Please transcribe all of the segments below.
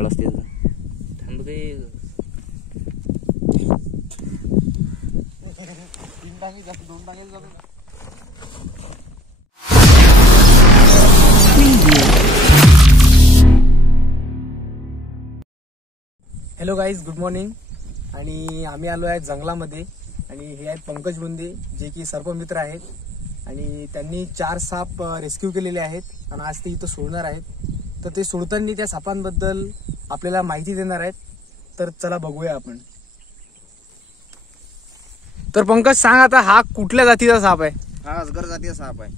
जाळ असते थांब ते दोन टांगे हॅलो गाईज, गुड मॉर्निंग. आणि आम्ही आलो आहे जंगलामध्ये आणि हे आहेत पंकज बुंदे जे की सर्पमित्र आहेत आणि त्यांनी 4 साप रेस्क्यू केलेले आहेत आणि आज ते इथं सोडणार आहेत. तर ते सोडताना त्या सापांबद्दल आपल्याला माहिती देणार आहेत. तर चला बघूया आपण. तर पंकज सांग आता, हा कुठल्या जातीचा साप आहे? हा अजगर जातीचा साप आहे.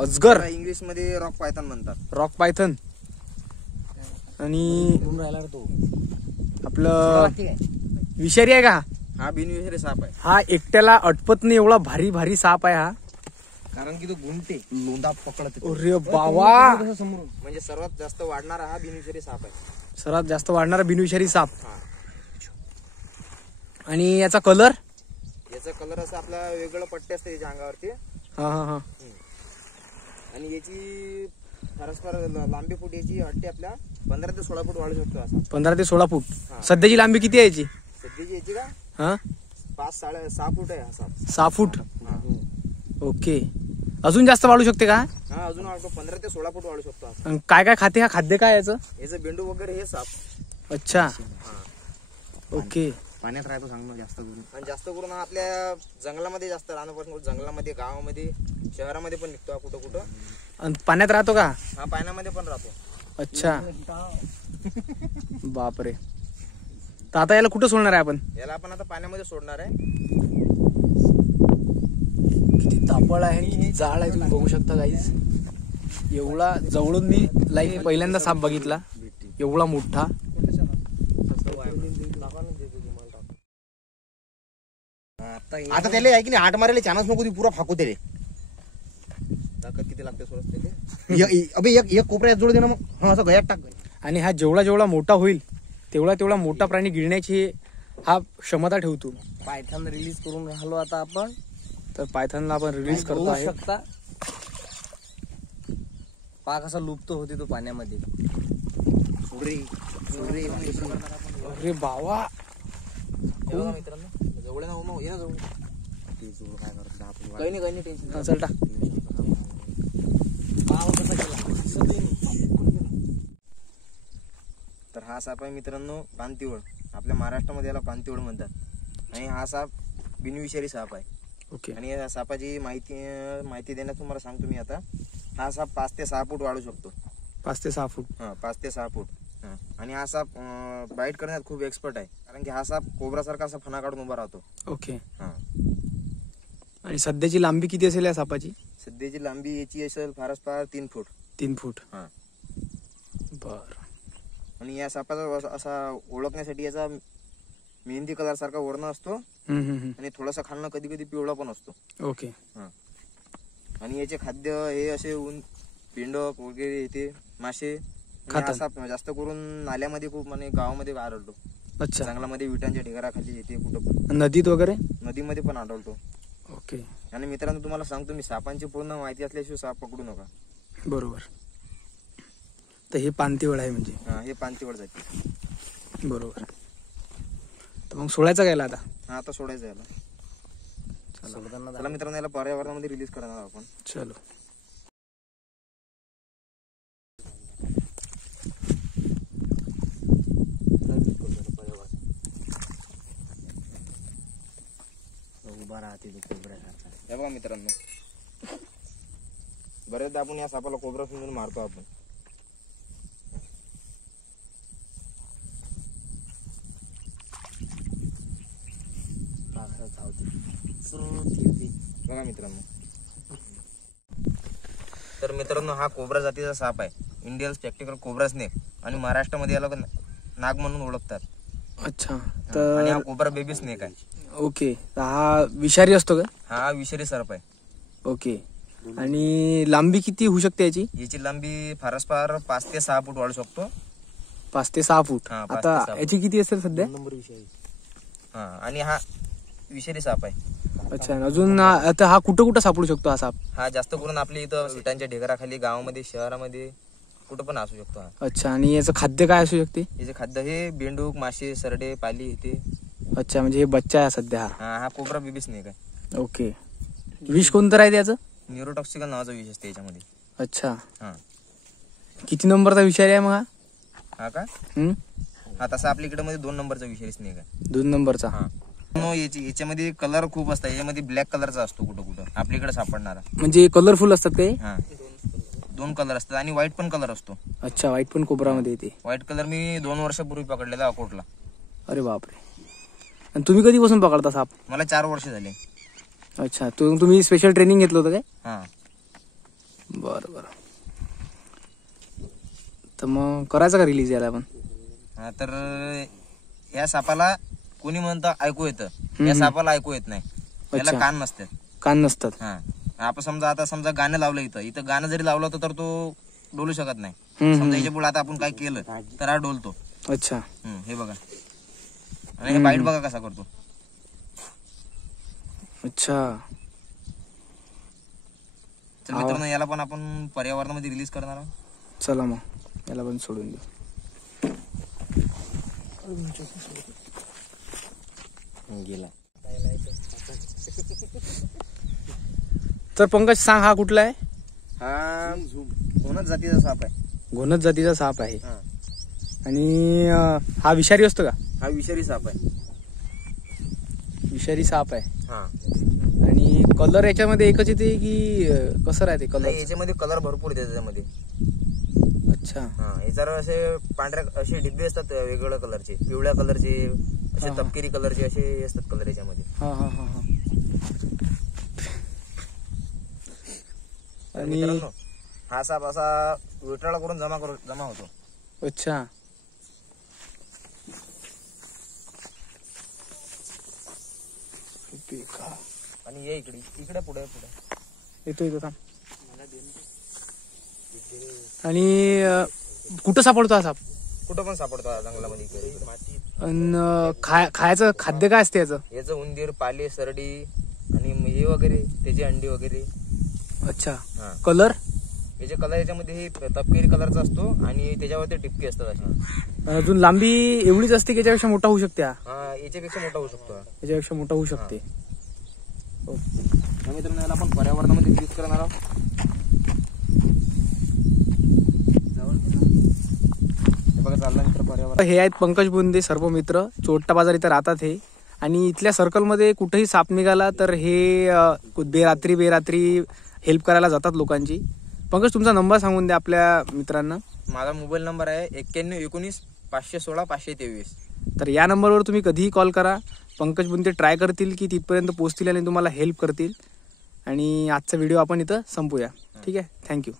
अजगर इंग्लिश मध्ये रॉक पायथन म्हणतात. Rock Python. आणि आपलं विषारी आहे का? हा बिनविषारी साप आहे. हा एकट्याला अटपत नाही एवढा भारी भारी साप आहे हा, कारण की तो गुंटे लोंदा पकडतो. अरे बाबा, म्हणजे सर्वात जास्त वाढणारा हा बिनविषारी साप आहे. सर्वात जास्त वाढणारा बिनविषारी साप. हा. आणि याचा कलर? याचा कलर असा आपला वेगळं पट्टे असते याच्या अंगावरती. हा हा हा. आणि याची परस्पर लांबी फूट याची हट्टी आपल्या 15 ते 16 फूट वाढू शकतो. असा 15 ते 16 फूट. हा. सध्याची लांबी किती आहे याची? सध्याची याची का हा 5-6 फूट आहे हा साप. 6 फूट. हा. ओके. अजून जास्त वाढू शकते का? हा अजून वाढतो 15 ते 16 फूट वाढू शकतो. आणि काय काय खाते हा? खाद्य काय याचं? याचं बेंडू वगैरे हे साप. अच्छा. हा. ओके. पाण्यात राहतो सांग जास्त करून. आणि जास्त करून हा आपल्या जंगलामध्ये जास्त लहानपासून जंगलामध्ये, गावामध्ये, शहरामध्ये पण निघतो हा कुठं कुठं. आणि पाण्यात राहतो का? हा पाण्यामध्ये पण राहतो. अच्छा. बापरे. तर आता याला कुठं सोडणार आहे आपण? याला आपण आता पाण्यामध्ये सोडणार आहे. किती तापळ आहे, किती जाळ आहे तुम्ही बघू शकता गाईज. एवढा जवळून मी लाईफ पहिल्यांदा साप बघितला, एवढा मोठा. आता त्याला आहे की नाही, 8 मारायला चान्स नको, ती पुरा फाकू त्याला. ताकद किती लागते सोडत त्याला. अबे एक कोपऱ्यात जोड दे ना मग. हा असं गयात टाक. आणि हा जेवढा जेवढा मोठा होईल तेवढा मोठा प्राणी गिळण्याची हा क्षमता ठेवतो. पायथन रिलीज करून राहिलो आता आपण. तर पायथनला आपण रिलीज करतो आहे. शकता पा कसा लुप्त होते तो पाण्यामध्ये. अरे बाबा, मित्रांनो जवळ ना हो, ये ना जवळ. काय करत काही नाही टेन्शन. चल टाक. तर हा साप आहे मित्रांनो पानतीवळ. आपल्या महाराष्ट्रामध्ये याला पानतीवळ म्हणतात. आणि हा साप बिनविषारी साप आहे. ओके. आणि या सापाची माहिती देण्यास तुम्हाला सांगतो मी आता. हा साप 5 ते 6 फूट वाढू शकतो. 5 ते 6 फूट. हा 5 ते 6 फूट. आणि हा साप बाईट करण्यात खूप एक्सपर्ट आहे. कारण की हा साप कोबरासारखा असा फणा काढून उभा राहतो. ओके. हा. आणि सध्याची लांबी किती असेल या सापाची? सध्याची लांबी याची असेल फारच फार 3 फूट. 3 फूट. हा. बर. आणि या सापाचा असा ओळखण्यासाठी याचा मेहंदी कलर सारखा वर्ण असतो. आणि थोडासा खालनं कधी कधी पिवळा पण असतो. ओके. आणि याचे खाद्य हे असे पेंडक वगैरे येते, मासे खातात. जास्त करून नाल्यामध्ये खूप म्हणजे गावामध्ये आढळतो. अच्छा. जंगलामध्ये विटांच्या ढिगाराखाली येते, कुठं पण नदीत वगैरे. नदीमध्ये पण आढळतो. ओके. आणि मित्रांनो तुम्हाला सांगतो मी, सापांची पूर्ण माहिती असल्याशिवाय साप पकडू नका. बरोबर. तर हे पानतीवळ आहे म्हणजे? हा हे पानतीवळ जाते. बरोबर. तर मग सोडायचं काय आता? हा आता सोडायचं याला. चला मित्रांनो याला पर्यावरणामध्ये रिलीज करणार आपण. चलो. उभा राहते तो कोबऱ्यासारखा. हे बघा मित्रांनो, बरेचदा आपण या सापाला कोबरा समजून मारतो आपण. बघा मित्रांनो. तर मित्रांनो हा कोबरा जातीचा साप आहे. Indian spectacled cobra snake. आणि महाराष्ट्रामध्ये याला नाग म्हणून ओळखतात. अच्छा. आणि हा तर कोबरा बेबी स्नेक आहे. ओके. हा विषारी असतो का? हा विषारी सर्प आहे. ओके. आणि लांबी किती होऊ शकते याची? याची लांबी फारच फार 5 ते 6 फूट वाढू शकतो. 5 ते 6 फूट. हा, 5 ते आता 6 फूट. याची किती असेल सध्या? हा आणि हा विषारी साप आहे. अच्छा. अजून आता हा कुठं कुठं सापडू शकतो हा साप? हा जास्त करून आपल्या इथं विटांच्या ढिगाराखाली, गावामध्ये, शहरामध्ये, कुठं पण असू शकतो हा. अच्छा, आणि याचं खाद्य काय असू शकते? याचे खाद्य हे बेंडूक, मासे, सरडे, पाली ते. अच्छा, म्हणजे हे बच्चा आहे सध्या हा. हा कोबरा बेबी स्नेक आहे. ओके. विष कोणतं आहे त्याचं? न्यूरोटॉक्सिकल नावाचा विष असते याच्यामध्ये. अच्छा, हा किती नंबरचा विषारी आहे मग हा? हा का हम्म? हा तसा आपल्या इकडे मध्ये 2 नंबरचा विषारी स्नेक आहे. 2 नंबरचा. हा याच्यामध्ये कलर खूप असतात. याच्यामध्ये ब्लॅक कलरचा असतो कुठं कुठं आपल्याकडे सापडणारा. म्हणजे कलरफुल असतात काही? हा 2 कलर असतात आणि व्हाईट पण कलर असतो. अच्छा, व्हाईट पण कोबरामध्ये येते. व्हाईट कलर मी 2 वर्षापूर्वी पकडलेला अकोटला. अरे बापरे. आणि तुम्ही कधीपासून पकडता साप? मला 4 वर्ष झाले. अच्छा, तुम्ही स्पेशल ट्रेनिंग घेतलं होतं काय? हा बरं बरं. तर मग करायचं का रिलीज याला आपण? हा तर या सापाला कोणी म्हणतं ऐकू येतं, या सापाला ऐकू येत नाही. याला अच्छा. कान नसतात. कान नसतात. हा आपण समजा गाणं लावलं इथं गाणं जरी लावलं होतं तर तो डोलू शकत नाही. हम्म, समजा याच्या पुढे आता आपण काय केलं तर हा डोलतो. अच्छा. हे बघा आणि हे बाईट बघा कसा करतो. अच्छा. तर मित्रांनो याला पण आपण पर्यावरणामध्ये रिलीज करणार आहोत. चला मग याला पण सोडून देऊ. गेला. तर पंकज सांग, हा कुठला आहे? हा कोणच जातीचा साप आहे. घोणस जातीचा साप आहे. हा. आणि हा विषारी असतो का? हा विषारी साप आहे. विषारी साप आहे. हा आणि कलर याच्यामध्ये एकच येते की कसं राहते नाही, कलर? याच्यामध्ये कलर भरपूर येते त्याच्यामध्ये. अच्छा. हा याच्यावर असे पांढऱ्या असे डिब्बे असतात वेगवेगळ्या कलरचे, पिवळ्या कलरचे, असे हा. तपकिरी कलरचे असे असतात कलर याच्यामध्ये. हा हा हा हा. तर आणि मित्रांनो, हा साप असा विटाळा करून जमा होतो. अच्छा. आणि ये इकडे पुढे येतो येतो थांब. आणि कुठं सापडतो हा साप? कुठं पण सापडतो हा जंगलामध्ये इकडे तिकडे. आणि खायचं खाद्य काय असते याचं? याचं उंदीर, पाले, सरडी आणि हे वगैरे त्याची अंडी वगैरे. अच्छा. हा कलर? याचे कलर याच्यामध्ये हे तपकिरी कलरचा असतो आणि त्याच्यावरती टिपके असतात असे. अजून लांबी एवढीच असते की याच्यापेक्षा मोठा होऊ शकते? हा याच्यापेक्षा मोठा होऊ शकतो हा. याच्यापेक्षा मोठा होऊ शकते. तर मित्रांनो याला आपण पर्यावरणामध्ये रिलीज करणार आहोत. हे बघा चालला मित्र पर्यावरण. हे आहेत पंकज बुंदे सर्व मित्र. चोट्टा बाजार इथं राहतात हे. आणि इथल्या सर्कलमध्ये कुठेही साप निघाला तर हे बेरात्री हेल्प करायला जातात लोकांची. पंकज, तुमचा नंबर सांगून द्या आपल्या मित्रांना. माझा मोबाईल नंबर आहे 9119 516 523. तर या नंबरवर तुम्ही कधीही कॉल करा. पंकज बुंदे ट्राय करतील की तिथपर्यंत पोहोचतील आणि तुम्हाला हेल्प करतील. आणि आजचा व्हिडिओ आपण इथं संपूया. ठीक आहे, थँक्यू.